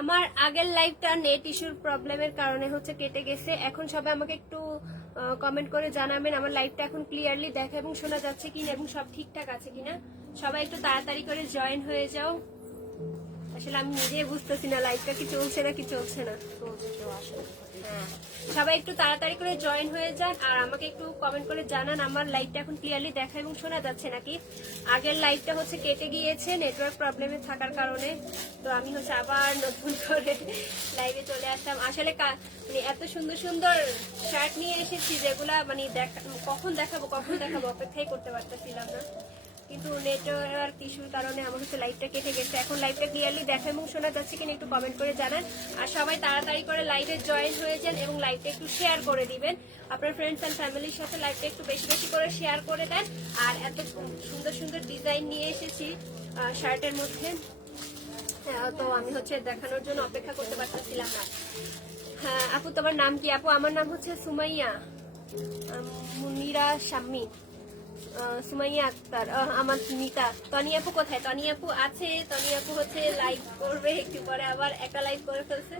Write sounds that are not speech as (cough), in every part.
আমার আগের লাইভটা নেট ইস্যুর প্রবলেমের কারণে হচ্ছে কেটে গেছে। এখন সবাই আমাকে একটু কমেন্ট করে জানাবেন, আমার লাইভটা এখন ক্লিয়ারলি দেখা এবং শোনা যাচ্ছে কিনা এবং সব ঠিকঠাক আছে কিনা। সবাই একটু তাড়াতাড়ি করে জয়েন হয়ে যাও। আসলে আমি নিজেই বুঝতেছি না লাইভটা কি চলছে না কি চলছে না। হ্যাঁ। সবাই একটু তাড়াতাড়ি করে জয়েন হয়ে যান আর আমাকে একটু কমেন্ট করে জানান, আমার লাইভটা এখন ক্লিয়ারলি দেখা এবং শোনা যাচ্ছে নাকি? আগের লাইভটা হচ্ছে কেটে গিয়েছে নেটওয়ার্ক প্রবলেমে থাকার কারণে। তো আমি হচ্ছে আবার নতুন করে লাইভে চলে আসলাম। আসলে মানে এত সুন্দর সুন্দর শার্ট নিয়ে এসেছি যেগুলা মানে দেখা- কখন দেখাবো কখন দেখাবো অপেক্ষাই করতে পারতেছিলাম না। কিন্তু নেটওয়ার্ক ইস্যুর কারণে আমার হচ্ছে লাইভটা কেটে গেছে। এখন লাইভটা ক্লিয়ারলি দেখা এবং শোনা যাচ্ছে কিনা একটু কমেন্ট করে জানান। আর সবাই তাড়াতাড়ি করে লাইভে জয়েন হয়ে যান এবং লাইভটা একটু শেয়ার করে দিবেন। আপনার ফ্রেন্ডস অ্যান্ড ফ্যামিলির সাথে লাইভটা একটু বেশি বেশি করে শেয়ার করে দেন। আর এত সুন্দর সুন্দর ডিজাইন নিয়ে এসেছি শার্টের মধ্যে। তো আমি হচ্ছে দেখানোর জন্য অপেক্ষা করতে পারতেছিলাম না। হ্যাঁ আপু তোমার নাম কি? আপু, আমার নাম হচ্ছে সুমাইয়া। মুনিরা শাম্মী। সুমাইয়া আক্তার আমার মিতা তনিয়াপু কোথায়? তনিয়াপু আছে, তনিয়াপু হচ্ছে লাইভ করবে, একটু পরে আবার একটা লাইভ করে ফেলছে।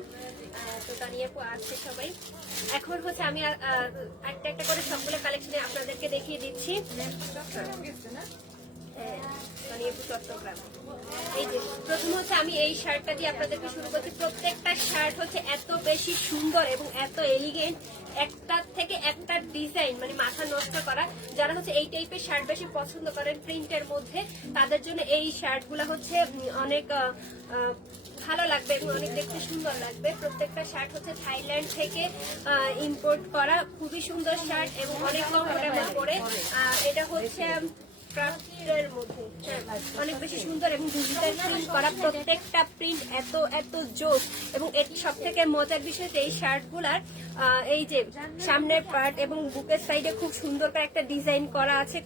তো তনিয়াপু আছে সবাই। এখন হচ্ছে আমি একটা একটা করে সবগুলো কালেকশনে আপনাদেরকে দেখিয়ে দিচ্ছি। চট্টগ্রাম। এই যে আমি এই শার্টটা দিয়ে আপনাদেরকে শুরু করছি। প্রত্যেকটা শার্ট হচ্ছে এত বেশি সুন্দর এবং এত এলিগেন্ট একটার থেকে একটা ডিজাইন মানে মাথা নষ্ট করা। যারা হচ্ছে এই টাইপের শার্ট বেশি পছন্দ করেন প্রিন্টের মধ্যে, তাদের জন্য এই শার্টগুলো হচ্ছে অনেক ভালো লাগবে এবং অনেক দেখতে সুন্দর লাগবে। প্রত্যেকটা শার্ট হচ্ছে থাইল্যান্ড থেকে ইম্পোর্ট করা। খুবই সুন্দর শার্ট এবং অনেক কমফোর্টেবল করে এটা হচ্ছে অনেক বেশি সুন্দর এবং করা প্রত্যেকটা প্রিন্ট এত এত এবং সব থেকে মজার এই এই যে সামনের পার্ট এবং বুকের সাইডে খুব সুন্দর করে একটা ডিজাইন করা আছে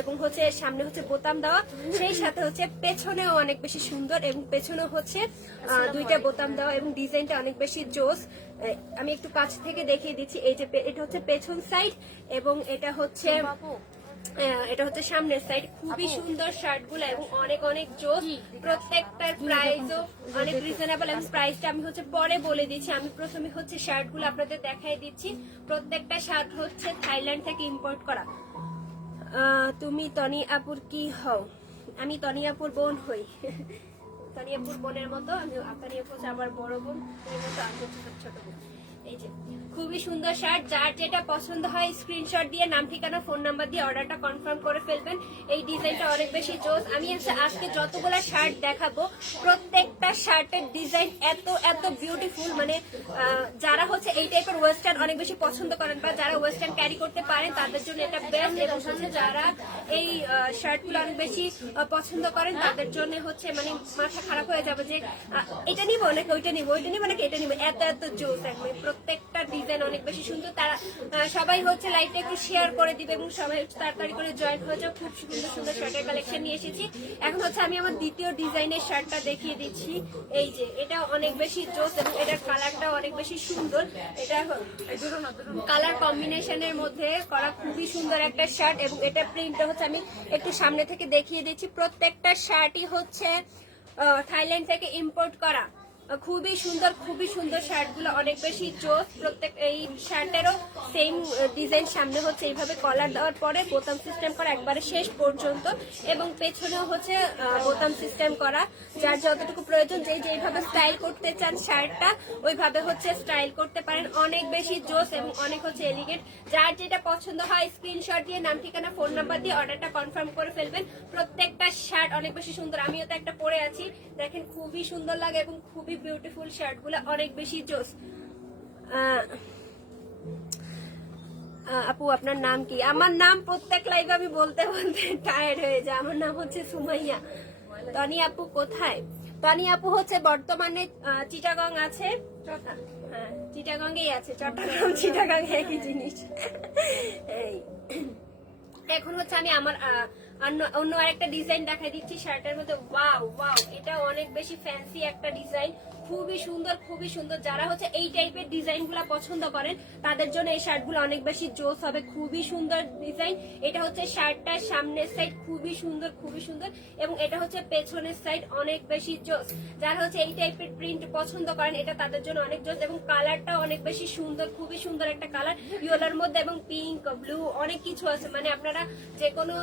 এবং হচ্ছে সামনে হচ্ছে বোতাম দেওয়া। সেই সাথে হচ্ছে পেছনেও অনেক বেশি সুন্দর এবং পেছনেও হচ্ছে দুইটা বোতাম দেওয়া এবং ডিজাইনটা অনেক বেশি জোস। আমি একটু কাছ থেকে দেখিয়ে দিচ্ছি। এই যে এটা হচ্ছে পেছন সাইড এবং এটা হচ্ছে এটা হচ্ছে সামনের সাইড খুবই সুন্দর শার্টগুলো এবং অনেক অনেক জোস। প্রত্যেকটার প্রাইসও অনেক রিজনেবল এবং প্রাইসটা আমি হচ্ছে পরে বলে দিচ্ছি। আমি প্রথমে হচ্ছে শার্টগুলো আপনাদের দেখাই দিচ্ছি। প্রত্যেকটা শার্ট হচ্ছে থাইল্যান্ড থেকে ইম্পোর্ট করা। আহ, তুমি তনি আপুর কি হও? আমি তনি আপুর বোন হই। (laughs) তনি আপুর বোনের মতো। আমি তনি আপু হচ্ছে আমার বড় বোন। ছোট বোন। এই যে। খুবই সুন্দর শার্ট। যার যেটা পছন্দ হয় স্ক্রিনশট দিয়ে, নাম, ঠিকানা ফোন নাম্বার দিয়ে অর্ডারটা কনফার্ম করে ফেলবেন। এই ডিজাইনটা অনেক বেশি জোস। আমি আজকে যতগুলো শার্ট দেখাবো, প্রত্যেকটা শার্টের ডিজাইন এত এত বিউটিফুল মানে যারা হচ্ছে এই টাইপের ওয়েস্টার্ন অনেক বেশি পছন্দ করেন বা যারা ওয়েস্টার্ন ক্যারি করতে পারেন, তাদের জন্য এটা বেস্ট এবং হচ্ছে যারা এই শার্টগুলো অনেক বেশি পছন্দ করেন, তাদের জন্য হচ্ছে মানে মাথা খারাপ হয়ে যাবে যে এটা নিবো নাকি ওইটা নিবো ওইটা নিবো নাকি এটা নিবো? এত এত জোস। একদম প্রত্যেকটা ডিজাইন অনেক বেশি সুন্দর। তারা সবাই হচ্ছে লাইভটা একটু শেয়ার করে দিবে এবং সবাই তাড়াতাড়ি করে জয়েন হয়ে যাও খুব সুন্দর সুন্দর শার্টের কালেকশন নিয়ে এসেছি। এখন হচ্ছে আমি আমার দ্বিতীয় ডিজাইনের শার্টটা দেখিয়ে দিচ্ছি। এই যে এটা অনেক বেশি জোস এবং এটার কালারটা অনেক বেশি সুন্দর। এটা কালার কম্বিনেশনের মধ্যে করা খুবই সুন্দর একটা শার্ট এবং এটা প্রিন্টটা হচ্ছে আমি একটু সামনে থেকে দেখিয়ে দিচ্ছি। প্রত্যেকটা শার্টই হচ্ছে থাইল্যান্ড থেকে ইম্পোর্ট করা। খুবই সুন্দর খুবই সুন্দর শার্টগুলো, অনেক বেশি জোস, প্রত্যেক এই শার্টেরও সেম ডিজাইন সামনে হচ্ছে, এইভাবে কলার দেওয়ার পরে বোতাম সিস্টেম করা একবারে শেষ পর্যন্ত এবং পেছনেও হচ্ছে বোতাম সিস্টেম করা, যার যতটুকু প্রয়োজন, যে যেইভাবে স্টাইল করতে চান শার্টটা, ওইভাবে হচ্ছে স্টাইল করতে পারেন। অনেক বেশি জোস এবং অনেক হচ্ছে এলিগেন্ট যার যেটা পছন্দ হয় স্ক্রিনশট দিয়ে, নাম, ঠিকানা ফোন নাম্বার দিয়ে অর্ডারটা কনফার্ম করে ফেলবেন। প্রত্যেকটা শার্ট অনেক বেশি সুন্দর, আমিও তো একটা পরে আছি। দেখেন, খুবই সুন্দর লাগে এবং খুবই বিউটিফুল শার্টগুলো অনেক বেশি জোস। আপু, আপনার নাম কি? আমার নাম প্রত্যেক লাইভ আমি বলতে বলতে টায়ার্ড হয়ে যায় আমার নাম হচ্ছে সুমাইয়া। তনি আপু কোথায়? তনি আপু হচ্ছে বর্তমানে চিটাগং আছে। হ্যাঁ চিটাগঙ্গেই আছে। চট্টগ্রাম, চিটাগং একই জিনিস। এখন হচ্ছে আমি আমার অন্য আরেকটা ডিজাইন দেখাই দিচ্ছি। শার্টের মধ্যে ওয়াও ওয়াও এটা অনেক বেশি ফ্যান্সি একটা ডিজাইন খুবই সুন্দর খুবই সুন্দর। যারা হচ্ছে এই টাইপের ডিজাইনগুলা পছন্দ করেন, তাদের জন্য এই শার্টগুলো অনেক বেশি জোস হবে। খুবই সুন্দর ডিজাইন। এটা হচ্ছে শার্টটার সামনের সাইড খুবই সুন্দর খুবই সুন্দর। এবং এটা হচ্ছে পেছনের সাইড অনেক বেশি জোস। যারা হচ্ছে এই টাইপের প্রিন্ট পছন্দ করেন, এটা তাদের জন্য অনেক জোস। এবং কালারটা অনেক বেশি সুন্দর, খুবই সুন্দর একটা কালার। ইয়েলোর মধ্যে এবং পিঙ্ক ব্লু অনেক কিছু আছে। মানে আপনারা যে কোনো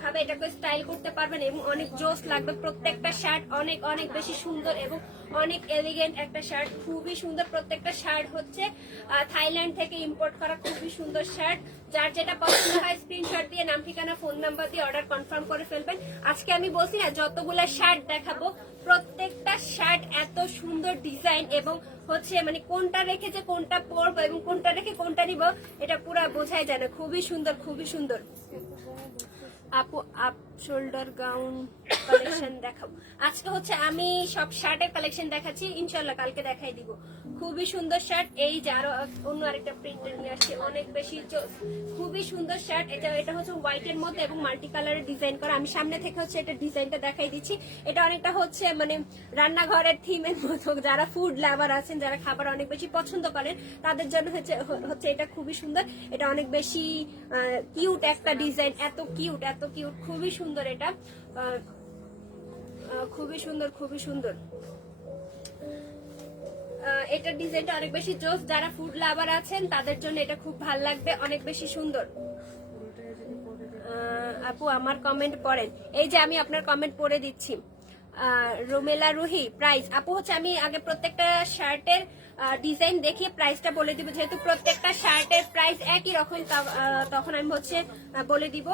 ভাবে এটাকে স্টাইল করতে পারবেন এবং অনেক জোস লাগবে। প্রত্যেকটা শার্ট অনেক অনেক বেশি সুন্দর এবং অনেক এলিগেন্ট একটা শার্ট খুবই সুন্দর প্রত্যেকটা শার্ট হচ্ছে। থাইল্যান্ড থেকে ইম্পোর্ট করা খুবই সুন্দর শার্ট যার যেটা পছন্দ হয় স্ক্রিনশট দিয়ে, নাম, ঠিকানা ফোন নাম্বার দিয়ে অর্ডার কনফার্ম করে ফেলবেন। আজকে আমি বলছি না, যতগুলা শার্ট দেখাবো, প্রত্যেকটা শার্ট এত সুন্দর ডিজাইন এবং হচ্ছে মানে কোনটা রেখে যে কোনটা পরবো এবং কোনটা রেখে কোনটা নিব, এটা পুরো বোঝাই যায় না। খুবই সুন্দর খুবই সুন্দর। আপু আপ শোল্ডার গাউন কালেকশন দেখাবো। আজকে হচ্ছে আমি সব শার্টের কালেকশন দেখাচ্ছি। ইনশাল্লাহ কালকে দেখাই দিব। খুবই সুন্দর শার্ট এই যে আরও অন্য আরেকটা প্রিন্টের নিয়ে আসছে, অনেক বেশি খুবই সুন্দর শার্ট এটা এটা হচ্ছে হোয়াইট এর মধ্যে এবং মাল্টি কালারের ডিজাইন করা। আমি সামনে থেকে হচ্ছে এটা ডিজাইনটা দেখাই দিচ্ছি। এটা অনেকটা হচ্ছে মানে রান্নাঘরের থিমের মতো। যারা ফুড লাভার আছেন, যারা খাবার অনেক বেশি পছন্দ করেন, তাদের জন্য হচ্ছে হচ্ছে এটা খুবই সুন্দর। এটা অনেক বেশি কিউট একটা ডিজাইন এত কিউট এত কিউট খুবই সুন্দর এটা। খুবই সুন্দর খুবই সুন্দর। এটার ডিজাইনটা অনেক বেশি জোস। যারা ফুড লাভার আছেন, তাদের জন্য এটা খুব ভালো লাগবে, অনেক বেশি সুন্দর। আপু, আমার কমেন্ট পড়েন। এই যে আমি আপনার কমেন্ট পড়ে দিচ্ছি। রোমেলা রুহি প্রাইস আপু, হচ্ছে আমি আগে প্রত্যেকটা শার্টের ডিজাইন দেখিয়ে প্রাইসটা বলে দিব। যেহেতু প্রত্যেকটা শার্টের প্রাইস একই রকম তখন আমি হচ্ছে বলে দিব।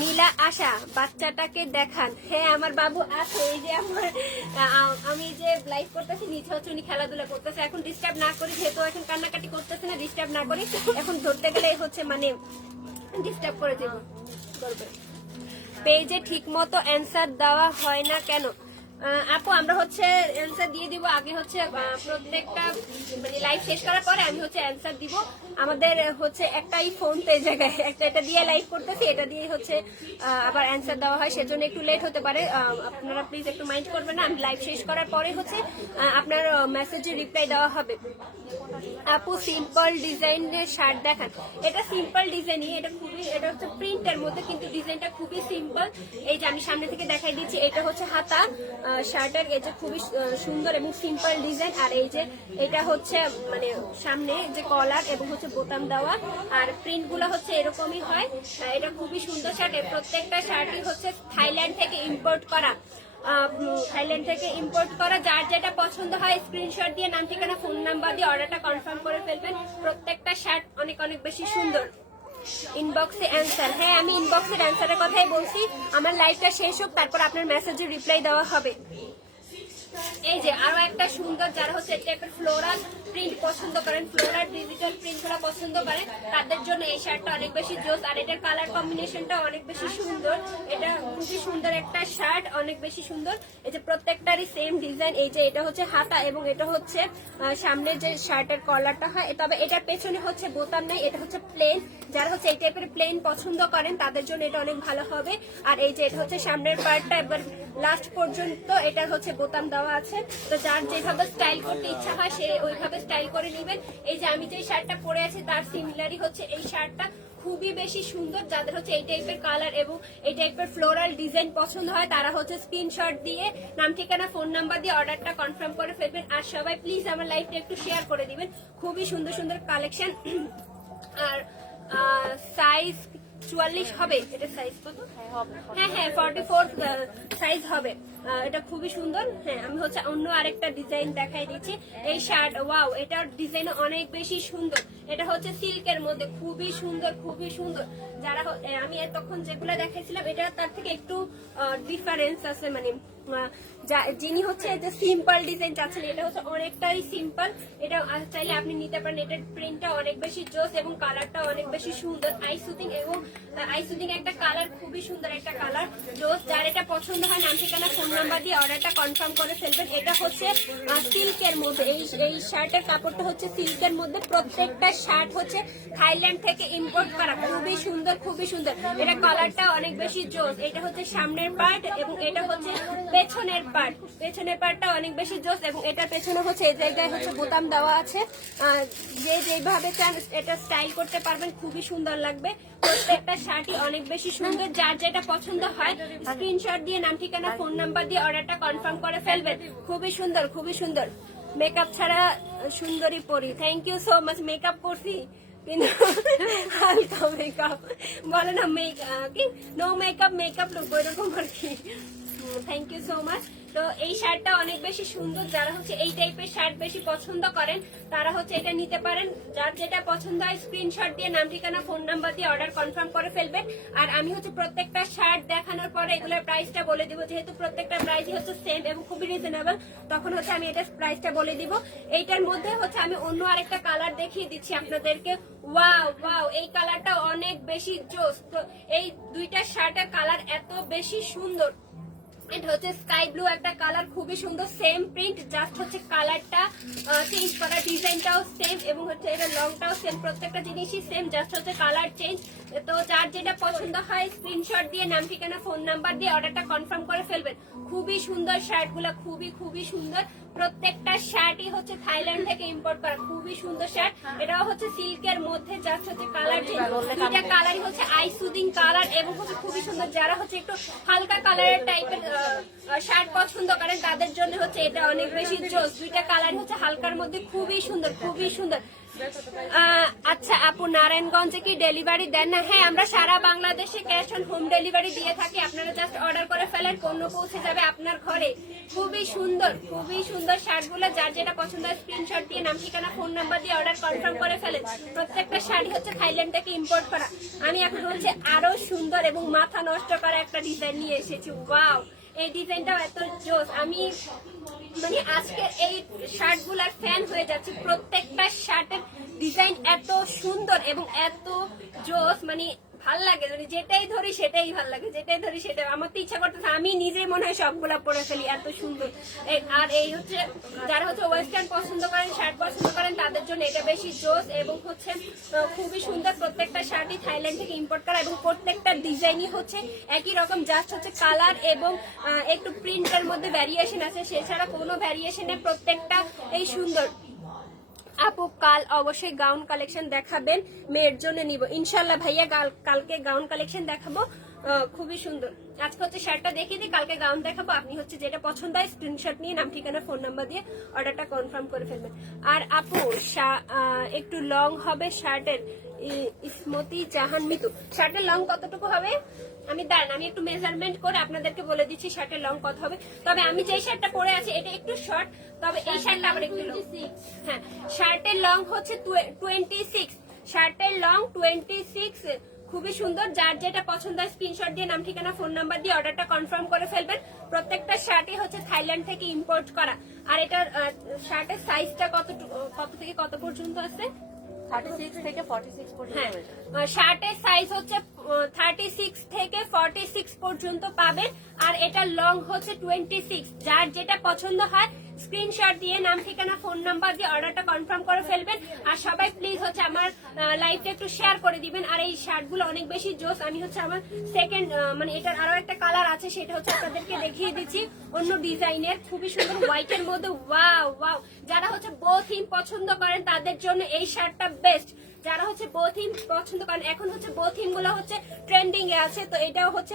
নীলা, আশা, বাচ্চাটাকে দেখান। হ্যাঁ আমার বাবু আছে। এই যে আমার আমি যে লাইভ করতেছি নিচে হচ্ছে উনি খেলাধুলা করতেছে। এখন ডিস্টার্ব না করি, যেহেতু এখন কান্নাকাটি করতেছে না ডিস্টার্ব না করি, এখন ধরতে গেলে হচ্ছে মানে ডিস্টার্ব করে দেব। পেজে ঠিক মতো অ্যান্সার দেওয়া হয় না কেন? আপু, আমরা হচ্ছে অ্যান্সার দিয়ে দিব। আগে হচ্ছে প্রত্যেকটা মানে লাইভ শেষ করার পরে আমি হচ্ছে অ্যান্সার দিব। আমাদের হচ্ছে একটাই ফোন তো এই জায়গায়, একটা এটা দিয়ে লাইভ করতেছি, এটা দিয়ে হচ্ছে আবার অ্যান্সার দেওয়া হয়। সেজন্য একটু লেট হতে পারে। আপনারা প্লিজ একটু মাইন্ড করবেন না। আমি লাইভ শেষ করার পরে হচ্ছে আপনার মেসেজে রিপ্লাই দেওয়া হবে। আপু সিম্পল ডিজাইনের শার্ট দেখান। এটা সিম্পল ডিজাইনই এটা খুবই, এটা হচ্ছে প্রিন্টের মধ্যে, কিন্তু ডিজাইনটা খুবই সিম্পল এই যে আমি সামনে থেকে দেখাই দিচ্ছি, এটা হচ্ছে হাতা। শার্টের এই যে খুবই সুন্দর এবং সিম্পল ডিজাইন আর এই যে এটা হচ্ছে মানে সামনে যে কলার এবং হচ্ছে বোতাম দেওয়া, আর প্রিন্টগুলো হচ্ছে এরকমই হয়। এটা খুবই সুন্দর শার্ট প্রত্যেকটা শার্টই হচ্ছে থাইল্যান্ড থেকে ইম্পোর্ট করা। থাইল্যান্ড থেকে ইম্পোর্ট করা। যার যেটা পছন্দ হয় স্ক্রিনশট দিয়ে, নাম ঠিকানা ফোন নাম্বার দিয়ে অর্ডারটা কনফার্ম করে ফেলবেন। প্রত্যেকটা শার্ট অনেক অনেক বেশি সুন্দর। ইনবক্সে অ্যান্সার হ্যাঁ আমি ইনবক্সের অ্যান্সারের কথাই বলছি। আমার লাইভটা শেষ হোক, তারপর আপনার মেসেজের রিপ্লাই দেওয়া হবে। এই যে আরও একটা সুন্দর যারা হচ্ছে টাইপের ফ্লোরাল প্রিন্ট পছন্দ করেন ফ্লোরাল ডিজিটাল প্রিন্টগুলো পছন্দ করেন তাদের জন্য এই শার্টটা অনেক বেশি জোস। আর এটার কালার কম্বিনেশনটা অনেক বেশি সুন্দর। এটা খুবই সুন্দর একটা শার্ট অনেক বেশি সুন্দর। এই যে প্রত্যেকটারই সেম ডিজাইন এই যে এটা হচ্ছে হাতা এবং এটা হচ্ছে আহ, সামনে যে শার্টের কলারটা হয় তবে এটার পেছনে হচ্ছে বোতাম নেই এটা হচ্ছে প্লেন যারা হচ্ছে এই টাইপের প্লেন পছন্দ করেন তাদের জন্য এটা অনেক ভালো হবে। আর এই যে এটা হচ্ছে সামনের পার্টটা এবার লাস্ট পর্যন্ত এটা হচ্ছে বোতাম দেওয়া আছে। তো যার যেভাবে স্টাইল করতে ইচ্ছা হয়, সে ওইভাবে স্টাইল করে নেবেন এই যে আমি যে শার্টটা পরে আছি, তার সিমিলারই হচ্ছে এই শার্টটা খুবই বেশি সুন্দর। যাদের হচ্ছে এই টাইপের কালার এবং এই টাইপের ফ্লোরাল ডিজাইন পছন্দ হয়, তারা হচ্ছে স্ক্রিনশট দিয়ে নাম, ঠিকানা ফোন নাম্বার দিয়ে অর্ডারটা কনফার্ম করে ফেলবেন। আর সবাই প্লিজ আমার লাইফটা একটু শেয়ার করে দিবেন। খুবই সুন্দর সুন্দর কালেকশন (clears throat) আর সাইজ চুয়াল্লিশ হবে। এটা সাইজ কত? হ্যাঁ হ্যাঁ ফর্টি ফোর সাইজ হবে। এটা খুবই সুন্দর। হ্যাঁ আমি হচ্ছে অন্য আরেকটা ডিজাইন দেখাই দিচ্ছি। এই শার্ট ওয়াও এটার ডিজাইন অনেক বেশি সুন্দর। এটা হচ্ছে সিল্কের মধ্যে। খুবই সুন্দর খুবই সুন্দর। যারা আমি তখন যেগুলো দেখাইছিলাম এটা তার থেকে একটু ডিফারেন্স আছে মানে যিনি হচ্ছে যে সিম্পল ডিজাইন চাচ্ছেন, এটা হচ্ছে অনেকটাই সিম্পল এটা চাইলে আপনি নিতে পারেন এটার প্রিন্টটা অনেক বেশি জোস এবং কালারটা অনেক বেশি সুন্দর। আই সুদিং এবং আই সুদিং একটা কালার খুবই সুন্দর একটা কালার জোস। যার এটা পছন্দ হয় নাম ঠিকানা ফোন নাম্বার দিয়ে অর্ডারটা কনফার্ম করে ফেলবেন। এটা হচ্ছে সিল্কের মধ্যে, এই এই শার্টের কাপড়টা হচ্ছে সিল্কের মধ্যে। প্রত্যেকটা শার্ট হচ্ছে থাইল্যান্ড থেকে ইম্পোর্ট করা। খুবই সুন্দর খুবই সুন্দর। এটা কালারটা অনেক বেশি জোস। এটা হচ্ছে সামনের পার্ট এবং এটা হচ্ছে পেছনের পার্ট পেছনের পার্টটা অনেক বেশি জোস এবং এটার পেছনে হচ্ছে এই জায়গায় হচ্ছে বোতাম দেওয়া আছে। যে যেভাবে চান, এটা স্টাইল করতে পারবেন, খুবই সুন্দর লাগবে। প্রত্যেকটা শার্টই অনেক বেশি সুন্দর, যার যেটা পছন্দ হয় স্ক্রিনশট দিয়ে, নাম ঠিকানা ফোন নাম্বার দিয়ে অর্ডারটা কনফার্ম করে ফেলবেন। খুবই সুন্দর খুবই সুন্দর। মেকআপ ছাড়া সুন্দরী পরি। Thank you so much makeup করছি, কিন্তু বলে না মেক কি? নো মেকআপ মেকআপ লোক এরকম আর কি। থ্যাংক ইউ সো মাচ তো এই শার্টটা অনেক বেশি সুন্দর, যারা হচ্ছে এই টাইপের শার্ট বেশি পছন্দ করেন, তারা হচ্ছে এটা নিতে পারেন। যার যেটা পছন্দ হয় স্ক্রিনশট দিয়ে, নাম, ঠিকানা ফোন নাম্বার দিয়ে অর্ডার কনফার্ম করে ফেলবেন। আর আমি হচ্ছে প্রত্যেকটা শার্ট দেখানোর পরে এগুলোর প্রাইসটা বলে দিব। যেহেতু প্রত্যেকটা প্রাইসই হচ্ছে সেম এবং খুবই রিজনেবল তখন হচ্ছে আমি এটা প্রাইসটা বলে দিব। এইটার মধ্যে হচ্ছে আমি অন্য আরেকটা কালার দেখিয়ে দিচ্ছি আপনাদেরকে। ওয়াও ওয়াও এই কালারটা অনেক বেশি জোস। তো এই দুইটা শার্টের কালার এত বেশি সুন্দর। এটা হচ্ছে স্কাই ব্লু একটা কালার খুবই সুন্দর সেম প্রিন্ট জাস্ট হচ্ছে কালারটা চেঞ্জ করা ডিজাইনটাও সেম এবং হচ্ছে এটা লংটাও সেম প্রত্যেকটা জিনিসই সেম জাস্ট হচ্ছে কালার চেঞ্জ তো যার যেটা পছন্দ হয় স্ক্রিনশট দিয়ে, নাম, ঠিকানা ফোন নাম্বার দিয়ে অর্ডারটা কনফার্ম করে ফেলবেন। খুবই সুন্দর শার্টগুলো খুবই খুবই সুন্দর। প্রত্যেকটা শার্টই হচ্ছে থাইল্যান্ড থেকে ইম্পোর্ট করা, খুবই সুন্দর শার্ট। এটাও হচ্ছে সিল্কের মধ্যে যাচ্ছে হচ্ছে কালার দুইটা কালারই হচ্ছে আই সুদিং কালার এবং হচ্ছে খুবই সুন্দর। যারা হচ্ছে একটু হালকা কালারের টাইপের শার্ট পছন্দ করেন, তাদের জন্য হচ্ছে এটা অনেক বেশি জোস দুইটা কালার হচ্ছে হালকার মধ্যে খুবই সুন্দর খুবই সুন্দর। আচ্ছা আপু, নারায়ণগঞ্জে কি ডেলিভারি দেন না? হ্যাঁ আমরা সারা বাংলাদেশে ক্যাশ অন হোম ডেলিভারি দিয়ে থাকি। আপনারা জাস্ট অর্ডার করে ফেলেন, পণ্য পৌঁছে যাবে আপনার ঘরে। খুবই সুন্দর খুবই সুন্দর শার্টগুলো। যার যেটা পছন্দ হয় স্ক্রিনশট দিয়ে, নাম, ঠিকানা ফোন নাম্বার দিয়ে অর্ডার কনফার্ম করে ফেলেন। প্রত্যেকটা শাড়ি হচ্ছে থাইল্যান্ড থেকে ইম্পোর্ট করা। আমি এখন হচ্ছে আরও সুন্দর এবং মাথা নষ্ট করা একটা ডিজাইন নিয়ে এসেছি। ওয়াও এই ডিজাইনটাও এত জোস। আমি মানে আজকে এই শার্টগুলার ফ্যান হয়ে যাচ্ছে। প্রত্যেকটা শার্টের ডিজাইন এত সুন্দর এবং এত জোস। মানে ভালো লাগে মানে যেটাই ধরি সেটাই ভালো লাগে, যেটাই ধরি সেটাই আমার তো ইচ্ছা করতেছে, আমি নিজে মনে হয় সবগুলা পরে ফেলি, এত সুন্দর। আর এই হচ্ছে, যারা হচ্ছে ওয়েস্টার্ন পছন্দ করেন শার্ট পছন্দ করেন, তাদের জন্য এটা বেশি জোস এবং হচ্ছে খুবই সুন্দর প্রত্যেকটা শার্টই থাইল্যান্ড থেকে ইম্পোর্ট করা এবং প্রত্যেকটা ডিজাইনই হচ্ছে একই রকম জাস্ট হচ্ছে কালার এবং একটু প্রিন্টের মধ্যে ভ্যারিয়েশন আছে। সেছাড়া কোনো ভ্যারিয়েশনে প্রত্যেকটা এই সুন্দর। আপু, কাল অবশ্যই গাউন কালেকশন দেখাবেন, মেয়ের জন্য নিব। ইনশাল্লাহ ভাইয়া কালকে গাউন কালেকশন দেখাবো। খুবই সুন্দর। আজকে হচ্ছে শার্টটা দেখিয়ে দিই, কালকে গাউন দেখাবো। আপনি হচ্ছে যেটা পছন্দ হয় স্ক্রিনশট নিয়ে, নাম, ঠিকানা ফোন নাম্বার দিয়ে অর্ডারটা কনফার্ম করে ফেলবেন। আর আপু একটু লং হবে শার্টের ইসমতি জাহান মিতু। শার্টের লং কতটুকু হবে? আমি দাঁড়ান আমি একটু মেজারমেন্ট করে আপনাদেরকে বলে দিচ্ছি শার্টের লং কত হবে। তবে আমি যে শার্টটা পরে আছি এটা একটু শর্ট তবে এই শার্টটা আবার একটু হ্যাঁ শার্টের লং হচ্ছে টোয়েন্টি সিক্স শার্টের লং টোয়েন্টি সিক্স খুবই সুন্দর। যার যেটা পছন্দ হয় স্ক্রিনশট দিয়ে নাম ঠিকানা ফোন নাম্বার দিয়ে অর্ডারটা কনফার্ম করে ফেলবেন। প্রত্যেকটা শার্টই হচ্ছে থাইল্যান্ড থেকে ইম্পোর্ট করা। আর এটার শার্টের সাইজটা কত কত থেকে কত পর্যন্ত আছে? থার্টি সিক্স থেকে ফর্টি সিক্স পর্যন্ত হ্যাঁ। শার্টের সাইজ হচ্ছে থার্টি সিক্স থেকে ফর্টি সিক্স পর্যন্ত পাবেন। আর এটা লং হচ্ছে টোয়েন্টি সিক্স যার যেটা পছন্দ হয় স্ক্রিনশট দিয়ে নাম, ঠিকানা, ফোন নাম্বার দিয়ে অর্ডারটা কনফার্ম করে ফেলবেন। আর সবাই প্লিজ হচ্ছে আমার লাইভটা একটু শেয়ার করে দিবেন। আর এই শার্টগুলো অনেক বেশি জোস। আমি হচ্ছে আমার সেকেন্ড মানে এটার আরও একটা কালার আছে, সেটা হচ্ছে আপনাদেরকে দেখিয়ে দিচ্ছি। অন্য ডিজাইনের, খুবই সুন্দর হোয়াইট এর মধ্যে। ওয়াও ওয়াও যারা হচ্ছে বো থিম পছন্দ করেন, তাদের জন্য এই শার্টটা বেস্ট যারা হচ্ছে বোথিম পছন্দ করেন, এখন হচ্ছে বোথিমগুলো হচ্ছে ট্রেন্ডিং এ আছে, তো এটাও হচ্ছে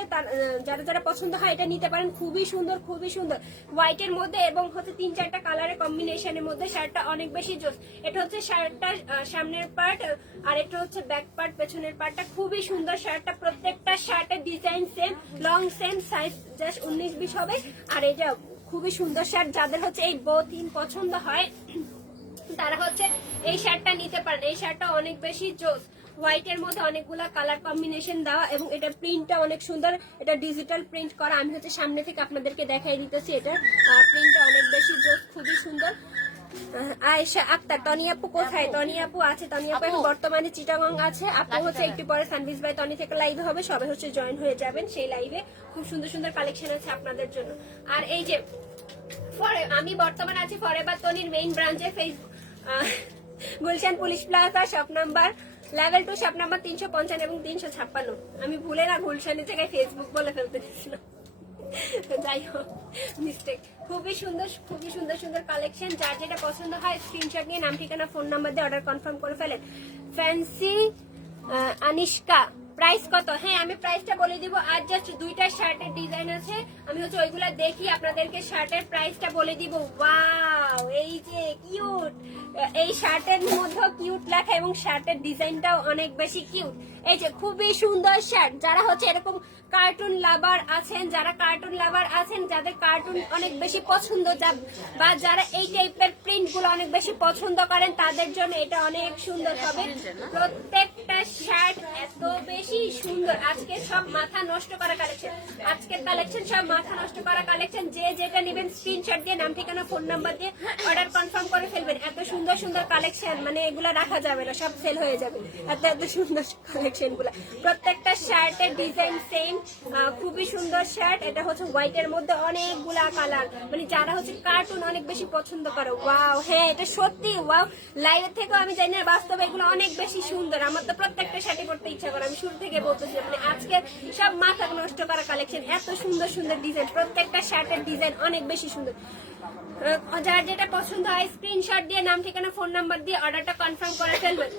যারা যারা পছন্দ হয় এটা নিতে পারেন। খুবই সুন্দর খুবই সুন্দর। হোয়াইটের মধ্যে এবং হচ্ছে তিন চারটা কালারের কম্বিনেশনের মধ্যে শার্টটা অনেক বেশি জোস। এটা হচ্ছে শার্টটা সামনের পার্ট আর এটা হচ্ছে ব্যাক পার্ট পেছনের পার্টটা খুবই সুন্দর শার্টটা প্রত্যেকটা শার্টের design same long same size just উনিশ বিশ হবে। আর এটা খুবই সুন্দর শার্ট যাদের হচ্ছে এই বোথিম পছন্দ হয় তারা হচ্ছে এই শার্টটা নিতে পারেন। এই শার্টটা অনেক বেশি জোস। হোয়াইটের মধ্যে অনেকগুলা কালার কম্বিনেশন দেওয়া এবং এটা প্রিন্টটা অনেক সুন্দর। এটা ডিজিটাল প্রিন্ট করা। আমি হচ্ছে সামনে থেকে আপনাদেরকে দেখাই দিতেছি এটা। প্রিন্টটা অনেক বেশি জোস খুবই সুন্দর। আয়েশা আক্তার টনি আপু কোথায়? টনি আপু আছে টনি আপু এখন বর্তমানে চিটাগং আছে। আপু হচ্ছে একটু পরে সানভিস বাই টনি থেকে লাইভ হবে। সবাই হচ্ছে জয়েন হয়ে যাবেন সেই লাইভে খুব সুন্দর সুন্দর কালেকশন আছে আপনাদের জন্য। আর এই যে আমি বর্তমানে আছি ফরেভার টনির মেইন ব্রাঞ্চে Facebook Gulshan police plaza shop number level two shop number তিনশো পঞ্চান্ন এবং তিনশো ছাপ্পান্ন। আমি ভুলে না গুলশানের জায়গায় ফেসবুক বলে ফেলতে যাই হোক মিস্টেক খুবই সুন্দর খুবই সুন্দর সুন্দর কালেকশন যার যেটা পছন্দ হয় স্ক্রিনশট নিয়ে নাম, ঠিকানা ফোন নাম্বার দিয়ে অর্ডার কনফার্ম করে ফেলেন। ফ্যান্সি আনিষ্কা প্রাইস কত? হ্যাঁ আমি প্রাইসটা বলে দিব। আজ জাস্ট দুইটা শার্টের ডিজাইন আছে। আমি হচ্ছে ওইগুলা দেখি, আপনাদেরকে শার্টের প্রাইসটা বলে দিব। ওয়াও এই যে কিউট এই শার্টের মধ্যেও কিউট লেখা এবং শার্টের ডিজাইনটাও অনেক বেশি কিউট এই যে খুবই সুন্দর শার্ট। যারা হচ্ছে এরকম কার্টুন লাভার আছেন, যারা কার্টুন লাভার আছেন, যাদের কার্টুন অনেক বেশি পছন্দ বা যারা এই টাইপের প্রিন্টগুলো অনেক বেশি পছন্দ করেন, তাদের জন্য এটা অনেক সুন্দর হবে। প্রত্যেকটা শার্ট এত বেশি সুন্দর। আজকে সব মাথা নষ্ট করা কালেকশন আজকের কালেকশন সব মাথা নষ্ট করা কালেকশন যে যেটা নেবেন স্ক্রিনশট দিয়ে, নাম, ঠিকানা ফোন নাম্বার দিয়ে অর্ডার কনফার্ম করে ফেলবেন। এত সুন্দর সুন্দর সুন্দর কালেকশন মানে এগুলো রাখা যাবে না, সব সেল হয়ে যাবে। এত এত সুন্দর কালেকশনগুলো। প্রত্যেকটা শার্টের ডিজাইন সেম খুবই সুন্দর শার্ট এটা হচ্ছে হোয়াইট এর মধ্যে অনেকগুলা কালার মানে যারা হচ্ছে কার্টুন অনেক বেশি পছন্দ করে ওয়াও হ্যাঁ এটা সত্যি ওয়াও লাইভের থেকেও আমি জানি না, বাস্তবে এগুলো অনেক বেশি সুন্দর। আমার তো প্রত্যেকটা শার্টে করতে ইচ্ছা করে, আমি শুরু থেকে বলতেছি মানে আজকে সব মাথা নষ্ট করা কালেকশন এত সুন্দর সুন্দর ডিজাইন প্রত্যেকটা শার্টের ডিজাইন অনেক বেশি সুন্দর। যার যেটা পছন্দ হয় স্ক্রিনশট দিয়ে নাম ঠিকানা ফোন নাম্বার দিয়ে অর্ডারটা কনফার্ম করে ফেলবেন।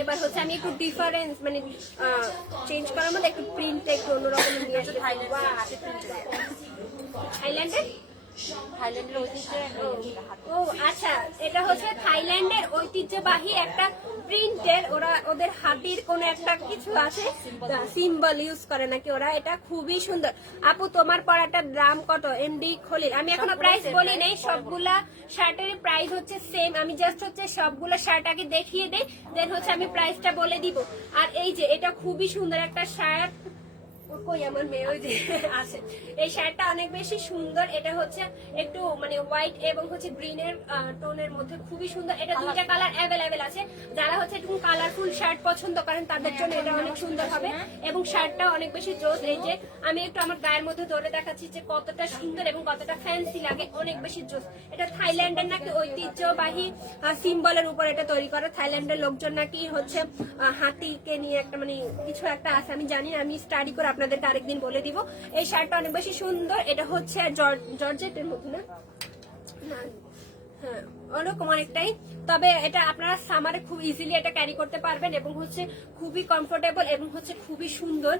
এবার হচ্ছে আমি একটু ডিফারেন্স মানে চেঞ্জ করার মধ্যে একটু প্রিন্টটা একটু অন্যরকম নিয়ে আসব থাইল্যান্ডে থাইল্যান্ডের আচ্ছা এটা হচ্ছে থাইল্যান্ডের ঐতিহ্যবাহী একটা প্রিন্টের ওরা ওদের হাতির কোন একটা কিছু আছে? সিম্বল ইউজ করে নাকি ওরা? এটা খুবই সুন্দর। আপু তোমার পড়াটার দাম কত? এমডি খলিল। আমি এখনও প্রাইস বলি নাই সবগুলা শার্টের প্রাইস হচ্ছে সেম আমি জাস্ট হচ্ছে সবগুলা শার্ট আগে দেখিয়ে দেই দেন হচ্ছে আমি প্রাইসটা বলে দিব। আর এই যে এটা খুবই সুন্দর একটা শার্ট কই আমার মেয়ে ওই যে আছে। এই শার্টটা অনেক বেশি সুন্দর। এটা হচ্ছে একটু মানে হোয়াইট এবং হচ্ছে গ্রিন এর টোনের মধ্যে খুবই সুন্দর। এটা দুইটা কালার অ্যাভেলেবেল আছে। যারা হচ্ছে একটু কালারফুল শার্ট পছন্দ করেন তাদের জন্য এটা অনেক সুন্দর হবে। এবং শার্টটা অনেক বেশি জোস। এই যে আমি একটু আমার গায়ের মধ্যে ধরে দেখাচ্ছি যে কতটা সুন্দর এবং কতটা ফ্যান্সি লাগে। অনেক বেশি জোস। এটা থাইল্যান্ডের নাকি ঐতিহ্যবাহী সিম্বলের উপর এটা তৈরি করে। থাইল্যান্ডের লোকজন নাকি হচ্ছে হাতিকে নিয়ে একটা মানে কিছু একটা আছে। আমি জানি আমি স্টাডি করে আপনাদেরকে আরেকদিন বলে দিব। এই শার্টটা অনেক বেশি সুন্দর। এটা হচ্ছে জর্জ- জর্জেটের মধ্যে না, হ্যাঁ। ওরকম অনেকটাই তবে এটা আপনারা সামারে খুব ইজিলি এটা ক্যারি করতে পারবেন এবং হচ্ছে খুবই কমফোর্টেবল এবং হচ্ছে খুবই সুন্দর।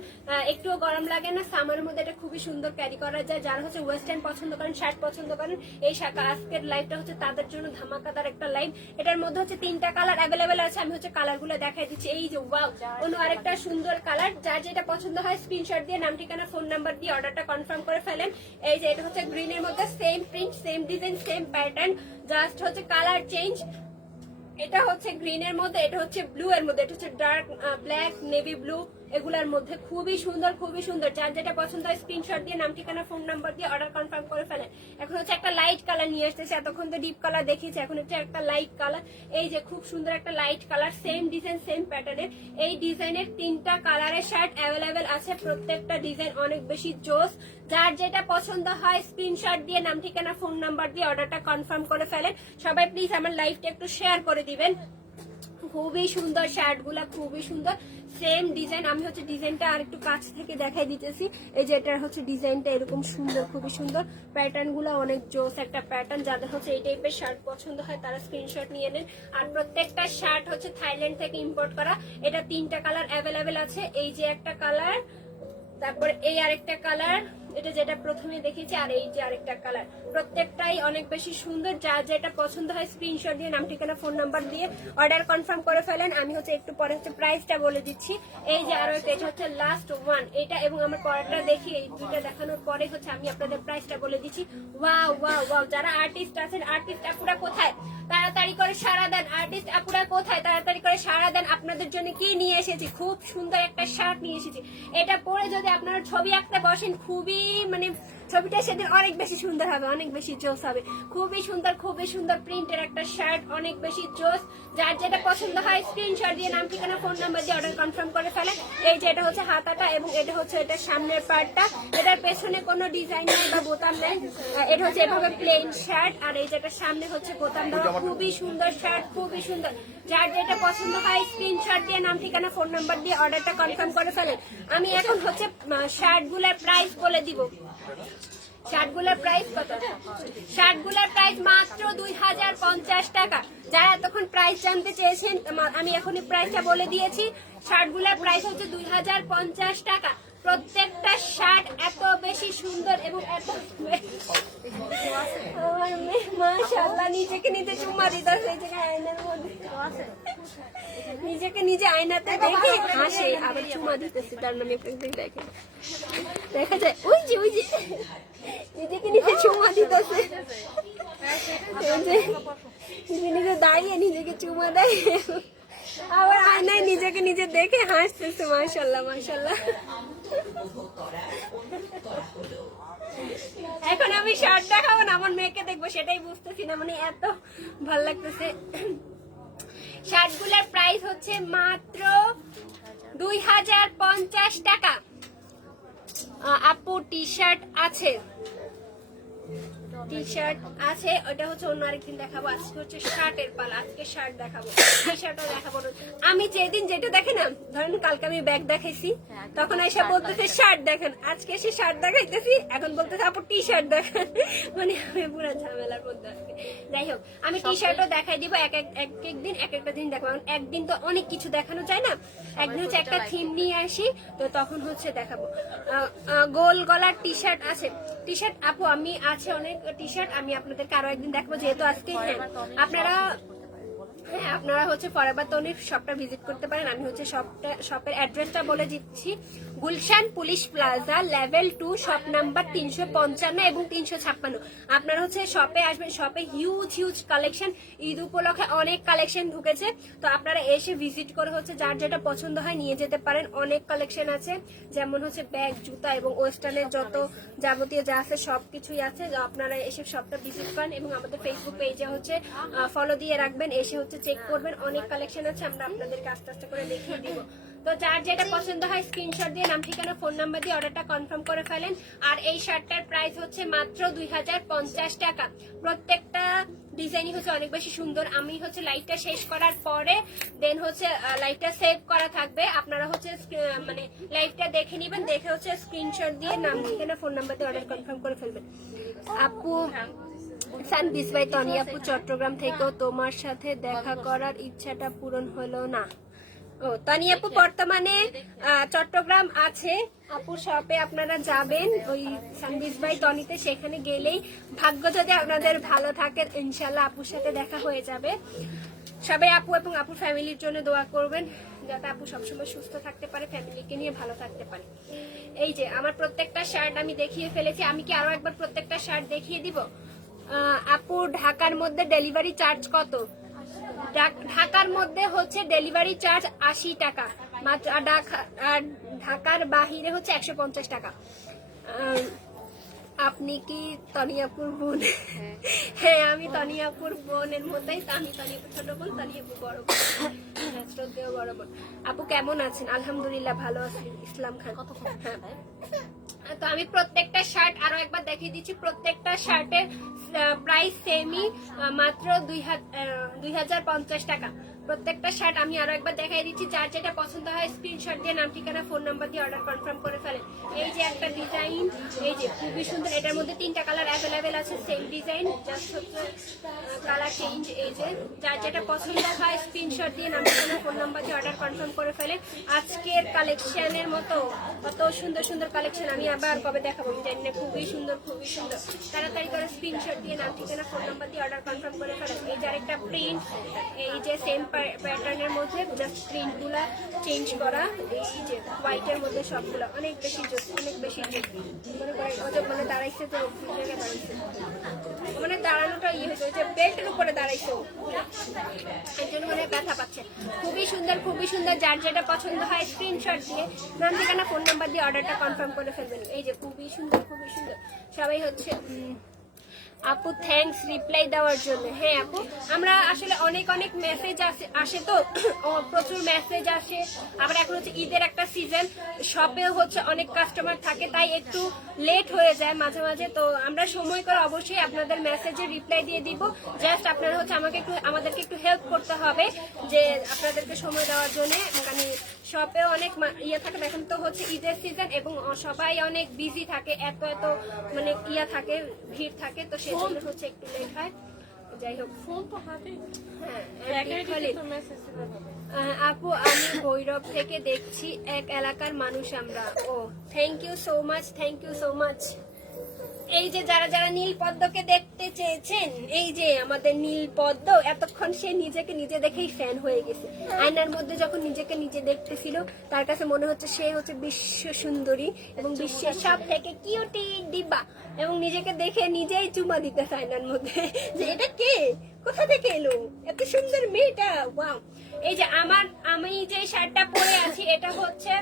একটুও গরম লাগে না সামারের মধ্যে এটা খুবই সুন্দর ক্যারি করা যায়। যারা হচ্ছে ওয়েস্টার্ন পছন্দ করেন শার্ট পছন্দ করেন এই আজকের লাইভটা হচ্ছে তাদের জন্য ধামাকাদার একটা লাইভ এটার মধ্যে হচ্ছে তিনটা কালার অ্যাভেলেবেল আছে আমি হচ্ছে কালারগুলো দেখাই দিচ্ছি। এই যে ওয়াও অন্য আরেকটা সুন্দর কালার যার যেটা পছন্দ হয় স্ক্রিনশট দিয়ে নাম ঠিকানা ফোন নাম্বার দিয়ে অর্ডারটা কনফার্ম করে ফেলেন। এই যে এটা হচ্ছে গ্রিনের মধ্যে same print same design same pattern just হচ্ছে কালার চেঞ্জ। এটা হচ্ছে গ্রিন এর মধ্যে, এটা হচ্ছে ব্লু এর মধ্যে, এটা হচ্ছে ডার্ক ব্ল্যাক, নেভি ব্লু। এগুলার মধ্যে খুবই সুন্দর খুবই সুন্দর। যার যেটা পছন্দ হয় স্ক্রিনশট দিয়ে, নাম, ঠিকানা ফোন নাম্বার দিয়ে অর্ডার কনফার্ম করে ফেলেন। এখন হচ্ছে একটা লাইট কালার নিয়ে আসতেছে এতক্ষণ তো ডিপ কালার দেখিয়েছি, এখন হচ্ছে একটা লাইট কালার এই যে খুব সুন্দর একটা light colour same design same প্যাটার্নের এই ডিজাইনের তিনটা কালারের শার্ট অ্যাভেলেবেল আছে, প্রত্যেকটা ডিজাইন অনেক বেশি জোস। যার যেটা পছন্দ হয় স্ক্রিনশট দিয়ে, নাম, ঠিকানা ফোন নাম্বার দিয়ে অর্ডারটা কনফার্ম করে ফেলেন। সবাই প্লিজ আমার লাইভটা একটু শেয়ার করে দিবেন। খুবই সুন্দর শার্টগুলা খুবই সুন্দর। সেম ডিজাইন আমি হচ্ছে ডিজাইনটা আর একটু কাছ থেকে দেখাই দিতেছি। এই যে এটার হচ্ছে ডিজাইনটা এরকম সুন্দর, খুবই সুন্দর। প্যাটার্নগুলা অনেক জোস একটা প্যাটার্ন যাদের হচ্ছে এই টাইপের শার্ট পছন্দ হয়, তারা স্ক্রিনশট নিয়ে নেন। আর প্রত্যেকটা শার্ট হচ্ছে থাইল্যান্ড থেকে ইম্পোর্ট করা। এটা তিনটা কালার অ্যাভেলেবেল আছে। এই যে একটা কালার তারপর এই আরেকটা কালার, এটা যেটা প্রথমে দেখেছি, আর এই যে আরেকটা কালার। প্রত্যেকটাই অনেক বেশি সুন্দর যা যেটা পছন্দ হয় স্ক্রিনশট দিয়ে, নাম, ঠিকানা ফোন নাম্বার দিয়ে অর্ডার কনফার্ম করে ফেলেন। আমি হচ্ছে একটু পরে হচ্ছে প্রাইসটা বলে দিচ্ছি। এই যে আরও একটা, এটা হচ্ছে লাস্ট ওয়ান এটা এবং আমার পরেরটা দেখি, এই দুইটা দেখানোর পরে হচ্ছে আমি আপনাদের প্রাইসটা বলে দিচ্ছি। ওয়াও ওয়াও ওয়াও যারা আর্টিস্ট আছেন আর্টিস্ট আপুরা কোথায়? তাড়াতাড়ি করে সারা দেন আর্টিস্ট আপুরা কোথায়? দেন আপনাদের জন্য কি নিয়ে এসেছি? খুব সুন্দর একটা শার্ট নিয়ে এসেছি। এটা পরে যদি আপনারা ছবি আঁকতে বসেন, খুবই মানে ছবিটা সেদিন অনেক বেশি সুন্দর হবে অনেক বেশি জোস হবে। খুবই সুন্দর খুবই সুন্দর প্রিন্টের একটা শার্ট অনেক বেশি জোস। যার যেটা পছন্দ হয় স্ক্রিনশট দিয়ে নাম ঠিকানা ফোন নাম্বার দিয়ে অর্ডার কনফার্ম করে ফেলে। এই যে এটা হচ্ছে হাতাটা এবং এটা হচ্ছে এটা সামনের পার্টটা এটার পেছনে কোনো ডিজাইন নেই বা বোতাম নেই। এটা হচ্ছে এভাবে প্লেন শার্ট আর এই যেটা সামনে হচ্ছে বোতাম দেওয়া। খুবই সুন্দর শার্ট খুবই সুন্দর। যার যেটা পছন্দ হয় স্ক্রিনশট দিয়ে নাম ঠিকানা ফোন নাম্বার দিয়ে অর্ডারটা কনফার্ম করে ফেলেন আমি এখন হচ্ছে শার্টগুলার প্রাইস বলে দিব। শার্টগুলোর প্রাইস কত? শার্টগুলোর প্রাইস মাত্র দুই হাজার পঞ্চাশ টাকা। যারা এতক্ষণ প্রাইস জানতে চেয়েছেন আমা- এখনই প্রাইসটা বলে দিয়েছি। শার্টগুলোর প্রাইস হচ্ছে দুই হাজার পঞ্চাশ টাকা। প্রত্যেকটা শার্ট এত বেশি সুন্দর এবং এত মাশাআল্লাহ, নিজেকে নিজে চুম্মা এই যে আয়নার মধ্যে। নিজেকে নিজে আয়নাতে দেখে হাসে, আবার চুমা দিতেছে, তার নামে আপনাদের দেখে দেখা যায়, ওই যে ওই যে, নিজেকে নিজে চুমা দিতেছে। নিজে নিজে দাঁড়িয়ে নিজেকে চুমা দেয়। আবার আয়নায় নিজেকে নিজে দেখে হাসতেছে মাশাল্লাহ মাশাল্লাহ এখন আমি শার্ট দেখাবো না, আমার মেয়েকে দেখব, সেটাই বুঝতেছি না মানে এত ভালো লাগতেছে। শার্টগুলোর প্রাইস হচ্ছে মাত্র দুই হাজার পঞ্চাশ টাকা। আপু টি শার্ট আছে। টি শার্ট আছে ওটা হচ্ছে অন্য আরেকদিন দেখাবো। আজকে হচ্ছে শার্টের পালা আজকে শার্ট দেখাবো। টি শার্টও দেখাবো আমি যেদিন যেটা দেখে না ধরেন কালকে আমি ব্যাগ দেখাইছি তখন এসে বলতেছে শার্ট দেখেন। আজকে এসে শার্ট দেখাইতেছি এখন বলতেছে আপু টি শার্ট দেখেন। মানে আমি পুরো ঝামেলার মধ্যে। যাই হোক আমি টি শার্টও দেখাই দিব এক এক এক দিন এক একটা দিন দেখাবো। কারণ একদিন তো অনেক কিছু দেখানো যায় না। একদিন হচ্ছে একটা থিম নিয়ে আসি তো তখন হচ্ছে দেখাবো। গোল গলার টি শার্ট আছে। টি শার্ট আপু আমি আছে অনেক টি শার্ট আমি আপনাদেরকে আরও একদিন দেখব যেহেতু আজকে হ্যাঁ, আপনারা হ্যাঁ আপনারা হচ্ছে ফরেভার তনির শপটা ভিজিট করতে পারেন আমি হচ্ছে শপটা শপের অ্যাড্রেসটা বলে দিচ্ছি। Gulshan police plaza level two, shop number তিনশো পঞ্চান্ন এবং তিনশো ছাপ্পান্ন। আপনারা হচ্ছে শপে আসবেন, শপে হিউজ হিউজ কালেকশন ঈদ উপলক্ষে অনেক কালেকশন ঢুকেছে। তো আপনারা এসে ভিজিট করে হচ্ছে যার যেটা পছন্দ হয় নিয়ে যেতে পারেন। অনেক কালেকশন আছে, যেমন হচ্ছে ব্যাগ জুতা এবং ওয়েস্টার্নের যত যাবতীয় যা আছে সব কিছুই আছে আপনারা এসে শপটা ভিজিট করেন এবং আমাদের ফেসবুক পেজে হচ্ছে ফলো দিয়ে রাখবেন। এসে হচ্ছে চেক করবেন। অনেক কালেকশন আছে, আমরা আপনাদেরকে আস্তে আস্তে করে দেখিয়ে দিব। তো যার যেটা পছন্দ হয় স্ক্রিনশট দিয়ে, নাম ঠিকানা ফোন নাম্বার দিয়ে অর্ডারটা কনফার্ম করে ফেলেন। আর এই শার্টটার প্রাইস হচ্ছে মাত্র দুই হাজার পঞ্চাশ টাকা। প্রত্যেকটা ডিজাইনই হচ্ছে অনেক বেশি সুন্দর। আমি হচ্ছে লাইটটা শেষ করার পরে দেন হচ্ছে লাইটটা সেভ করা থাকবে। আপনারা হচ্ছে মানে লাইটটা দেখে নেবেন, দেখে হচ্ছে স্ক্রিনশট দিয়ে নাম, ঠিকানা ফোন নাম্বার দিয়ে অর্ডার কনফার্ম করে ফেলবেন। আপু সান বিসবাই তনি আপু, চট্টগ্রাম থেকেও তোমার সাথে দেখা করার ইচ্ছাটা পূরণ হলো না? ও তানি আপু বর্তমানে চট্টগ্রাম আছে। আপুর শপে আপনারা যাবেন। ওই সানবিজ বাই টনিতে সেখানে গেলেই ভাগ্য যদি আপনাদের ভালো থাকে ইনশাল্লাহ আপুর সাথে দেখা হয়ে যাবে। সবাই আপু এবং আপুর ফ্যামিলির জন্য দোয়া করবেন যাতে আপু সবসময় সুস্থ থাকতে পারে ফ্যামিলিকে নিয়ে ভালো থাকতে পারে। এই যে আমার প্রত্যেকটা শার্ট আমি দেখিয়ে ফেলেছি। আমি কি আরও একবার প্রত্যেকটা শার্ট দেখিয়ে দিব? আপু ঢাকার মধ্যে ডেলিভারি চার্জ কত? ঢাকার মধ্যে হচ্ছে ডেলিভারি চার্জ আশি টাকা। মাত্র, আর ঢাকার বাহিরে হচ্ছে একশো পঞ্চাশ টাকা। আপনি কি তনিয়াপুর বোন? হ্যাঁ। আমি তনিয়াপুর বোনের মতোই। আমি তনিয়াপুর ছোট বোন তনিয়াপুর বড় বোন। হ্যাঁ, শ্রদ্ধেয় বড় বোন। আপু কেমন আছেন? আলহামদুলিল্লাহ ভালো আছি ইসলাম খান। হ্যাঁ। তো আমি প্রত্যেকটা শার্ট আরও একবার দেখিয়ে দিচ্ছি। প্রত্যেকটা শার্টের প্রাইস সেমই মাত্র দুই হাজার পঞ্চাশ টাকা। প্রত্যেকটা শার্ট আমি আরও একবার দেখাই দিচ্ছি। যার যেটা পছন্দ হয় স্ক্রিনশট দিয়ে নাম ঠিকানা ফোন নাম্বার দিয়ে অর্ডার কনফার্ম করে এই যে একটা ডিজাইন এই যে খুবই সুন্দর, এটার মধ্যে তিনটা কালার অ্যাভেলেবেল আছে সেম ডিজাইন জাস্ট হচ্ছে কালার চেঞ্জ এই যে। যার যেটা পছন্দ হয় স্ক্রিনশট দিয়ে নাম ঠিকানা ফোন নাম্বার দিয়ে অর্ডার কনফার্ম করে ফেলেন আজকের কালেকশনের মতো, কত সুন্দর সুন্দর কালেকশন আমি আবার কবে দেখাবো আমি জানি না খুবই সুন্দর খুবই সুন্দর। তাড়াতাড়ি করে স্ক্রিনশট দিয়ে নাম, ঠিকানা ফোন নাম্বার দিয়ে অর্ডার কনফার্ম করে ফেলেন এই যে আরেকটা প্রিন্ট এই যে সেম প্যাটার্নের মধ্যে জাস্ট প্রিন্টগুলা চেঞ্জ করা, এই যে হোয়াইটের মধ্যে সবগুলো, অনেক বেশি জোস অনেক বেশি মনে করে মানে দাঁড়াইছে তো মানে দাঁড়ানোটা ইয়ে হয়েছে যে বেল্টের উপরে দাঁড়াইছে। এর জন্য মানে ব্যথা পাচ্ছে। খুবই সুন্দর খুবই সুন্দর, যার যেটা পছন্দ হয় স্ক্রিনশট দিয়ে নাম ঠিকানা ফোন নাম্বার দিয়ে অর্ডারটা কনফার্ম করে ফেলবেন। এই যে খুবই সুন্দর খুবই সুন্দর। সবাই হচ্ছে আপু থ্যাঙ্কস রিপ্লাই দেওয়ার জন্য। হ্যাঁ আপু, আমরা আসলে অনেক অনেক মেসেজ আসে আসে তো। প্রচুর মেসেজ আসে। আবার এখন হচ্ছে ঈদের একটা সিজন শপেও হচ্ছে অনেক কাস্টমার থাকে, তাই একটু লেট হয়ে যায় মাঝে মাঝে। তো আমরা সময় করে অবশ্যই আপনাদের মেসেজে রিপ্লাই দিয়ে দিব। জাস্ট আপনারা হচ্ছে আমাকে একটু, আমাদেরকে একটু হেল্প করতে হবে যে আপনাদেরকে সময় দেওয়ার জন্য। মানে শপে অনেক ইয়ে থাকে এখন তো হচ্ছে ঈদের সিজন এবং সবাই অনেক বিজি থাকে এত এত মানে ইয়া থাকে ভিড় থাকে তো সেজন্য হচ্ছে একটু লেট হয়। যাই হোক। ফোন তো হাতেই হ্যাঁ আপু আমি ভৈরব থেকে দেখছি এক এলাকার মানুষ আমরা। ও thank you so much thank you so much এই যে যারা যারা নীল পদ্মকে দেখতে চেয়েছেন, এই যে আমাদের নীল পদ্ম, এতক্ষণ সে নিজেকে নিজে দেখেই ফ্যান হয়ে গেছে। আয়নার মধ্যে যখন নিজেকে নিজে দেখতেছিল, তার কাছে মনে হচ্ছে সে হচ্ছে বিশ্ব সুন্দরী এবং বিশ্বের সব থেকে কিউটি ডিব্বা এবং নিজেকে দেখে নিজেই চুমা দিতেছে আয়নার মধ্যে। যে এটা কে? কোথা থেকে এলো? এত সুন্দর মেয়েটা ওয়াও এই যে আমার, আমি যে শার্টটা পরে আছি, এটা হচ্ছে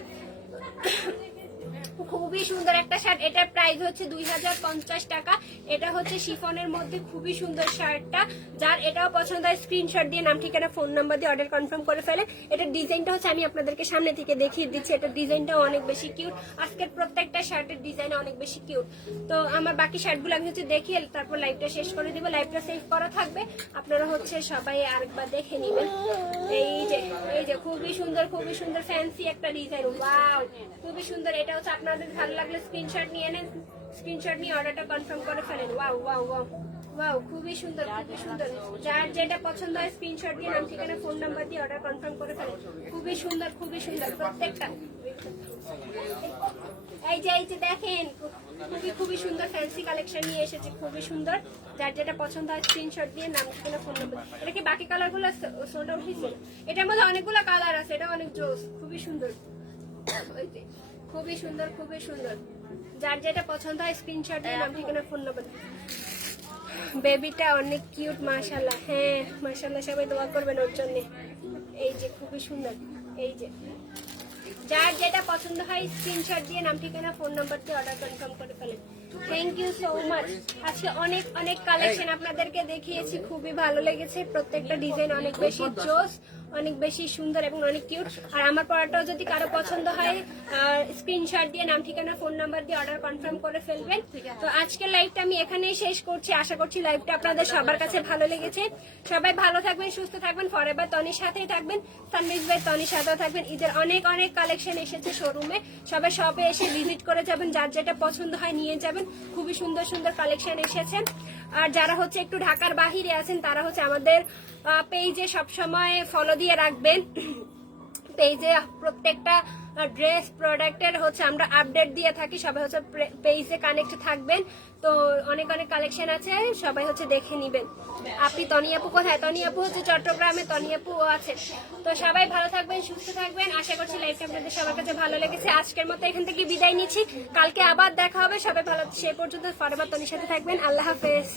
খুবই সুন্দর একটা শার্ট এটার প্রাইস হচ্ছে দুই হাজার পঞ্চাশ টাকা। এটা হচ্ছে শিফনের মধ্যে খুবই সুন্দর শার্টটা যার এটাও পছন্দ হয় স্ক্রিনশট দিয়ে নাম, ঠিকানা ফোন নাম্বার দিয়ে অর্ডার কনফার্ম করে ফেলে এটার ডিজাইনটা হচ্ছে আমি আপনাদেরকে সামনে থেকে দেখিয়ে দিচ্ছি। এটার ডিজাইনটাও অনেক বেশি কিউট আজকের প্রত্যেকটা শার্টের ডিজাইন অনেক বেশি কিউট তো আমার বাকি শার্টগুলো আমি হচ্ছে দেখিয়ে তারপর লাইভটা শেষ করে দিব। লাইভটা সেভ করা থাকবে। আপনারা হচ্ছে সবাই আরেকবার দেখে নেবেন। এই যে এই যে, খুবই সুন্দর খুবই সুন্দর ফ্যান্সি একটা ডিজাইন খুবই সুন্দর। এটা হচ্ছে আপনাদের ভালো লাগলে স্ক্রিনশট নিয়ে নেন। স্ক্রিনশট নিয়ে অর্ডারটা কনফার্ম করে ফেলেন। ওয়াও ওয়াও ওয়াও ওয়াও খুবই সুন্দর খুবই সুন্দর। যার যেটা পছন্দ হয় স্ক্রিনশট দিয়ে নাম ঠিকানা ফোন নাম্বার দিয়ে অর্ডার কনফার্ম করে ফেলেন। খুবই সুন্দর খুবই সুন্দর প্রত্যেকটা। এই যে এই যে দেখেন খুবই খুবই সুন্দর ফ্যান্সি কালেকশন নিয়ে এসেছে খুবই সুন্দর। যার যেটা পছন্দ হয় স্ক্রিনশট দিয়ে নাম ঠিকানা ফোন নাম্বার এটা কি বাকি কালারগুলো সোল্ড আউট হয়েছে এটার মধ্যে অনেকগুলো কালার আছে এটা অনেক জোস খুবই সুন্দর। ওই যে, খুবই সুন্দর খুবই সুন্দর। যার যেটা পছন্দ হয় স্ক্রিনশট দিয়ে নাম ঠিকানা ফোন নাম্বার বেবিটা অনেক কিউট মাশাল্লাহ হ্যাঁ মাশাল্লাহ সবাই দোয়া করবেন ওর জন্য। এই যে, খুবই সুন্দর। এই যে। যার যেটা পছন্দ হয় স্ক্রিনশট দিয়ে নাম ঠিকানা ফোন নাম্বার দিয়ে অর্ডার কনফার্ম করে ফেলেন। থ্যাংক ইউ সো মাচ আজকে অনেক অনেক কালেকশন আপনাদেরকে দেখিয়েছি। খুবই ভালো লেগেছে। প্রত্যেকটা ডিজাইন অনেক বেশি জোস। অনেক বেশি সুন্দর এবং অনেক কিউট আর আমার পড়াটাও যদি কারও পছন্দ হয় স্ক্রিনশট দিয়ে, নাম, ঠিকানা ফোন নাম্বার দিয়ে অর্ডার কনফার্ম করে ফেলবেন। তো আজকের লাইভটা আমি এখানেই শেষ করছি। আশা করছি লাইভটা আপনাদের সবার কাছে ভালো লেগেছে। সবাই ভালো থাকবেন, সুস্থ থাকবেন। ফরেভার তনির সাথেই থাকবেন। সানবিজ ভাই তনির সাথেও থাকবেন। ঈদের অনেক অনেক কালেকশন এসেছে শোরুমে সবাই শপে এসে ভিজিট করে যাবেন। যার যেটা পছন্দ হয় নিয়ে যাবেন। খুবই সুন্দর সুন্দর কালেকশন এসেছে। আর যারা হচ্ছে একটু ঢাকার বাহিরে আছেন, তারা হচ্ছে আমাদের পেজে সবসময় ফলো দিয়ে রাখবেন। পেজে প্রত্যেকটা ড্রেস প্রোডাক্টের হচ্ছে আমরা আপডেট দিয়ে থাকি, সবাই হচ্ছে পেজে কানেক্ট থাকবেন। তো অনেক অনেক কালেকশন আছে, সবাই হচ্ছে দেখে নিবেন। আপনি তনিয়াপু কোথায়? তনিয়াপু হচ্ছে চট্টগ্রামে তনিয়াপু আছে। তো সবাই ভালো থাকবেন, সুস্থ থাকবেন। আশা করছি লাইফটা আপনাদের সবার কাছে ভালো লেগেছে। আজকের মতো এখান থেকে বিদায় নিচ্ছি। কালকে আবার দেখা হবে। সবাই ভালো, সে পর্যন্ত ফরবার তনির সাথে থাকবেন। আল্লাহ হাফেজ।